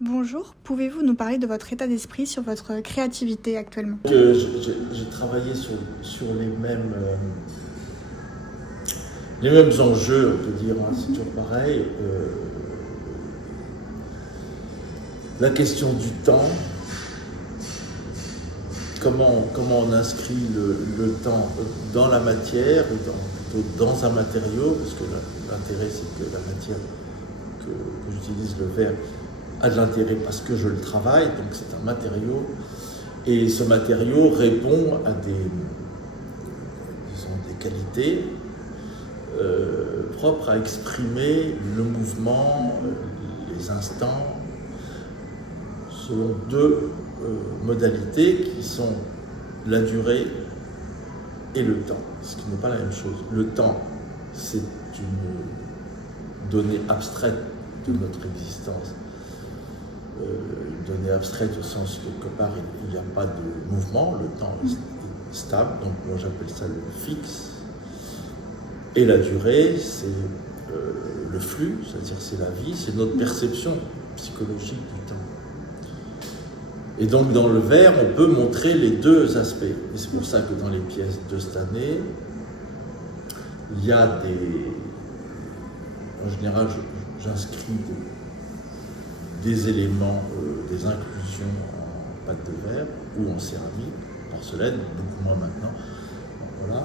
Bonjour, pouvez-vous nous parler de votre état d'esprit sur votre créativité actuellement? J'ai travaillé sur les mêmes enjeux, on peut dire, hein, c'est toujours pareil. La question du temps, comment on inscrit le temps dans la matière, ou plutôt dans un matériau, parce que l'intérêt c'est que la matière que j'utilise, le verre, a de l'intérêt parce que je le travaille, donc c'est un matériau, et ce matériau répond à des qualités propres à exprimer le mouvement, les instants, selon deux modalités qui sont la durée et le temps, ce qui n'est pas la même chose. Le temps, c'est une donnée abstraite de notre existence. Une donnée abstraite au sens que quelque part il n'y a pas de mouvement, le temps est stable, donc moi j'appelle ça le fixe. Et la durée, c'est le flux, c'est-à-dire c'est la vie, c'est notre perception psychologique du temps. Et donc dans le verre, on peut montrer les deux aspects. Et c'est pour ça que dans les pièces de cette année, il y a en général, j'inscris des éléments, des inclusions en pâte de verre ou en céramique, porcelaine, beaucoup moins maintenant, voilà,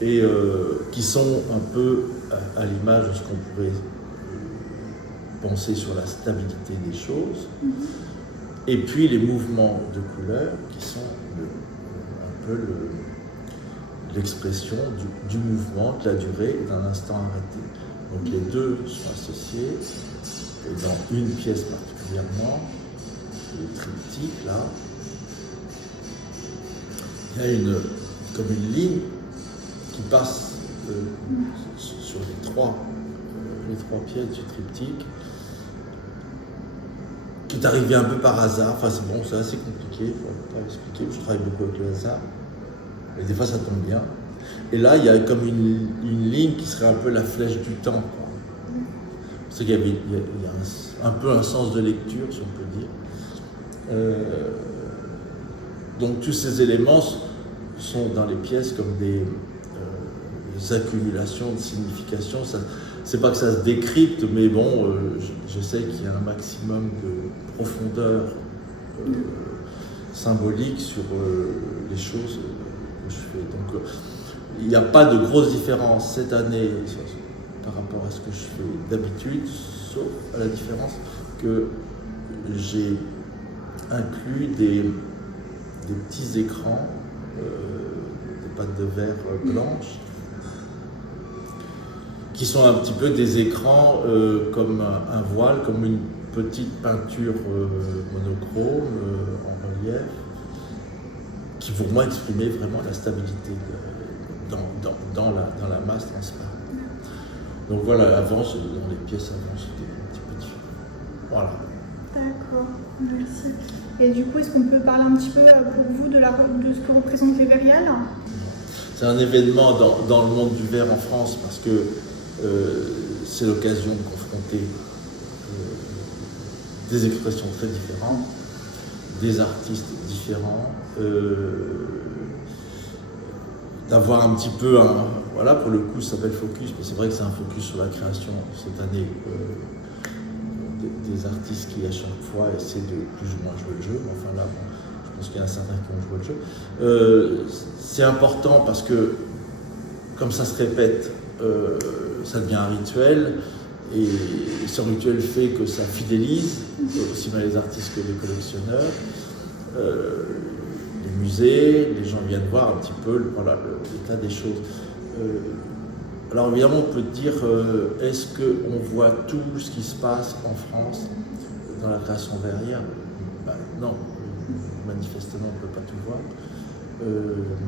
et qui sont un peu à l'image de ce qu'on pourrait penser sur la stabilité des choses, et puis les mouvements de couleurs qui sont un peu l'expression du mouvement, de la durée et d'un instant arrêté. Donc les deux sont associés. Et dans une pièce particulièrement, le triptyque là, il y a comme une ligne qui passe sur les trois pièces du triptyque, qui est arrivé un peu par hasard. Enfin c'est bon, c'est assez compliqué, il faut pas expliquer, je travaille beaucoup avec le hasard, mais des fois ça tombe bien. Et là il y a comme une ligne qui serait un peu la flèche du temps, quoi. C'est qu'il y a un peu un sens de lecture, si on peut dire. Donc tous ces éléments sont dans les pièces comme des accumulations de signification. C'est pas que ça se décrypte, mais bon, j'essaie qu'il y ait un maximum de profondeur symbolique sur les choses que je fais. Donc il n'y a pas de grosse différence cette année par rapport à ce que je fais d'habitude, sauf à la différence que j'ai inclus des petits écrans, des pâtes de verre blanches, qui sont un petit peu des écrans comme un voile, comme une petite peinture monochrome en relief, qui pour moi exprimait vraiment la stabilité dans la masse transparente. Donc voilà, avant, dans les pièces avant, c'était un petit peu différent. Voilà. D'accord, merci. Et du coup, est-ce qu'on peut parler un petit peu pour vous de ce que représentent les verriales? C'est un événement dans le monde du verre en France parce que c'est l'occasion de confronter des expressions très différentes, des artistes différents, d'avoir un petit peu voilà, pour le coup ça s'appelle Focus, mais c'est vrai que c'est un focus sur la création cette année, des artistes qui à chaque fois essaient de plus ou moins jouer le jeu, mais enfin là bon, je pense qu'il y en a certains qui ont joué le jeu. C'est important parce que comme ça se répète, ça devient un rituel, et ce rituel fait que ça fidélise aussi bien les artistes que les collectionneurs. Les musées, les gens viennent voir un petit peu l'état des choses. Alors évidemment, on peut dire, est-ce qu'on voit tout ce qui se passe en France dans la création verrière? Non, manifestement, on ne peut pas tout voir.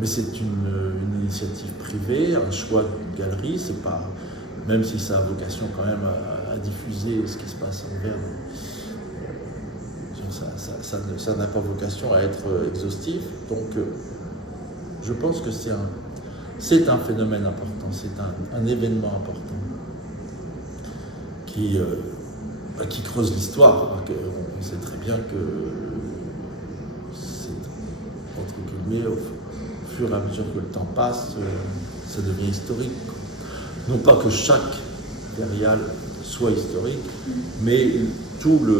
Mais c'est une initiative privée, un choix d'une galerie, c'est pas, même si ça a vocation quand même à diffuser ce qui se passe en verre ça n'a pas vocation à être exhaustif. Donc, je pense que c'est un phénomène important, c'est un événement important qui creuse l'histoire. On sait très bien que c'est, entre guillemets, au fur et à mesure que le temps passe, ça devient historique. Non pas que chaque férial soit historique, mais toutes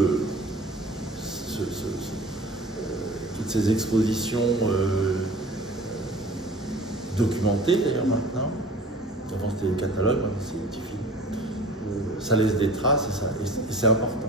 ces expositions documentées d'ailleurs maintenant, avant c'était des catalogues, maintenant c'est des petits films, ça laisse des traces et c'est important.